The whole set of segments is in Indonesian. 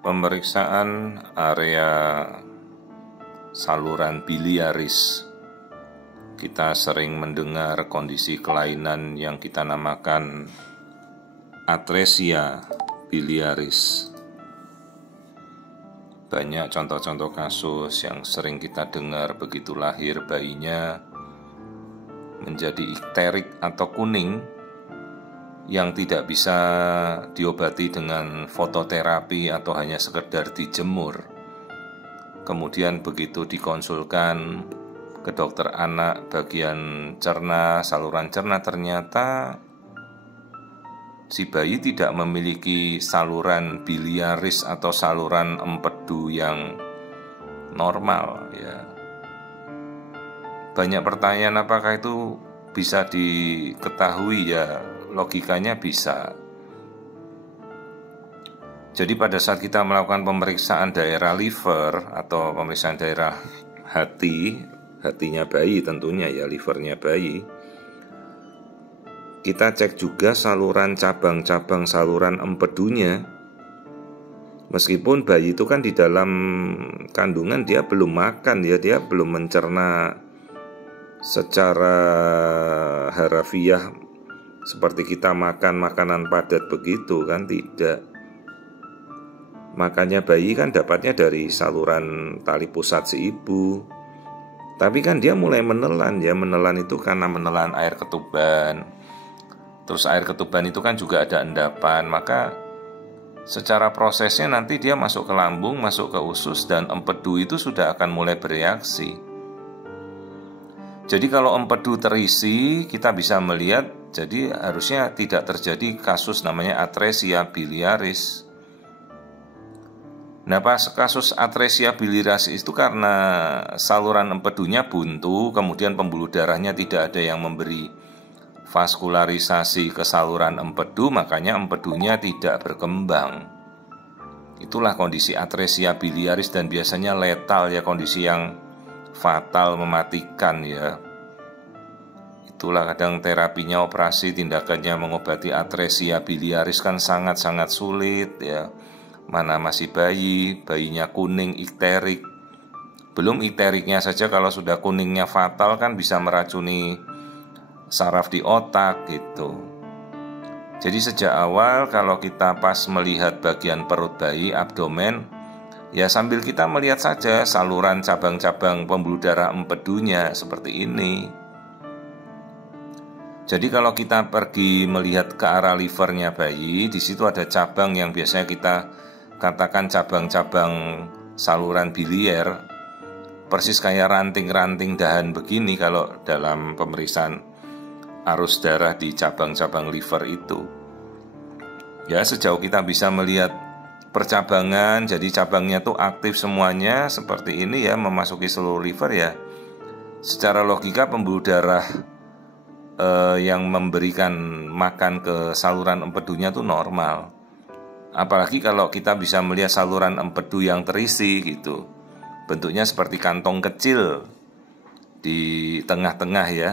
Pemeriksaan area saluran biliaris. Kita sering mendengar kondisi kelainan yang kita namakan atresia biliaris. Banyak contoh-contoh kasus yang sering kita dengar begitu lahir bayinya menjadi ikterik atau kuning yang tidak bisa diobati dengan fototerapi atau hanya sekedar dijemur. Kemudian begitu dikonsulkan ke dokter anak bagian cerna, saluran cerna, ternyata si bayi tidak memiliki saluran biliaris atau saluran empedu yang normal ya. Banyak pertanyaan, apakah itu bisa diketahui ya? Logikanya bisa. Jadi pada saat kita melakukan pemeriksaan daerah liver atau pemeriksaan daerah hatinya bayi tentunya ya, livernya bayi, kita cek juga saluran cabang-cabang saluran empedunya. Meskipun bayi itu kan di dalam kandungan dia belum makan ya, dia belum mencerna secara harafiah seperti kita makan makanan padat begitu kan, tidak. Makanya bayi kan dapatnya dari saluran tali pusat si ibu. Tapi kan dia mulai menelan ya, menelan itu karena menelan air ketuban. Terus air ketuban itu kan juga ada endapan, maka secara prosesnya nanti dia masuk ke lambung, masuk ke usus, dan empedu itu sudah akan mulai bereaksi. Jadi kalau empedu terisi, kita bisa melihat, jadi harusnya tidak terjadi kasus namanya atresia biliaris. Nah, pas kasus atresia biliaris itu karena saluran empedunya buntu, kemudian pembuluh darahnya tidak ada yang memberi vaskularisasi ke saluran empedu, makanya empedunya tidak berkembang. Itulah kondisi atresia biliaris dan biasanya letal ya, kondisi yang fatal, mematikan ya. Itulah kadang terapinya operasi, tindakannya mengobati atresia biliaris kan sangat-sangat sulit ya. Mana masih bayinya kuning, ikterik. Belum ikteriknya saja, kalau sudah kuningnya fatal kan bisa meracuni saraf di otak gitu. Jadi sejak awal kalau kita pas melihat bagian perut bayi, abdomen, ya sambil kita melihat saja saluran cabang-cabang pembuluh darah empedunya seperti ini. Jadi kalau kita pergi melihat ke arah livernya bayi, di situ ada cabang yang biasanya kita katakan cabang-cabang saluran biliar, persis kayak ranting-ranting dahan begini kalau dalam pemeriksaan arus darah di cabang-cabang liver itu. Ya, sejauh kita bisa melihat percabangan, jadi cabangnya tuh aktif semuanya seperti ini ya, memasuki seluruh liver ya. Secara logika pembuluh darah yang memberikan makan ke saluran empedunya tuh normal. Apalagi kalau kita bisa melihat saluran empedu yang terisi gitu. Bentuknya seperti kantong kecil di tengah-tengah ya.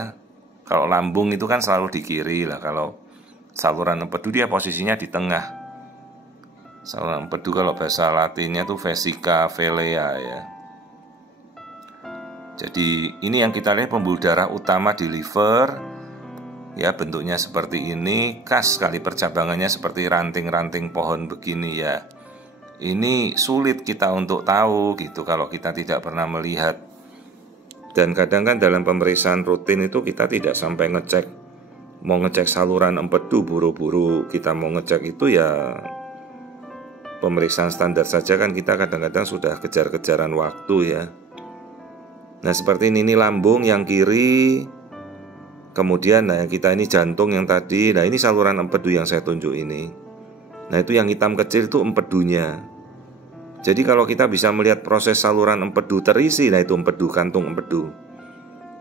Kalau lambung itu kan selalu di kiri lah, kalau saluran empedu dia posisinya di tengah. Saluran empedu kalau bahasa latinnya tuh vesica velea ya. Jadi ini yang kita lihat pembuluh darah utama di liver. Ya, bentuknya seperti ini, khas sekali percabangannya seperti ranting-ranting pohon begini ya. Ini sulit kita untuk tahu gitu kalau kita tidak pernah melihat. Dan kadang kan dalam pemeriksaan rutin itu kita tidak sampai mau ngecek saluran empedu, buru-buru kita mau ngecek itu ya pemeriksaan standar saja kan, kita kadang-kadang sudah kejar-kejaran waktu ya. Nah seperti ini lambung yang kiri. Kemudian yang kita ini jantung yang tadi. Nah ini saluran empedu yang saya tunjuk ini. Nah itu yang hitam kecil itu empedunya. Jadi kalau kita bisa melihat proses saluran empedu terisi, nah itu empedu, kantung empedu.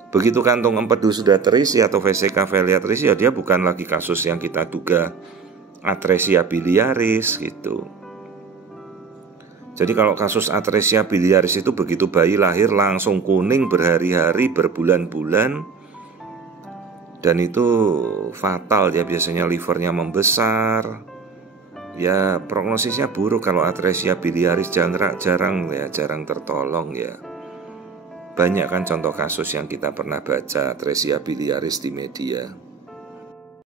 Begitu kantung empedu sudah terisi atau vesica velea terisi, ya dia bukan lagi kasus yang kita duga atresia biliaris gitu. Jadi kalau kasus atresia biliaris itu begitu bayi lahir langsung kuning berhari-hari, berbulan-bulan. Dan itu fatal ya, biasanya livernya membesar, ya prognosisnya buruk kalau atresia biliaris jarang tertolong ya. Banyak kan contoh kasus yang kita pernah baca atresia biliaris di media.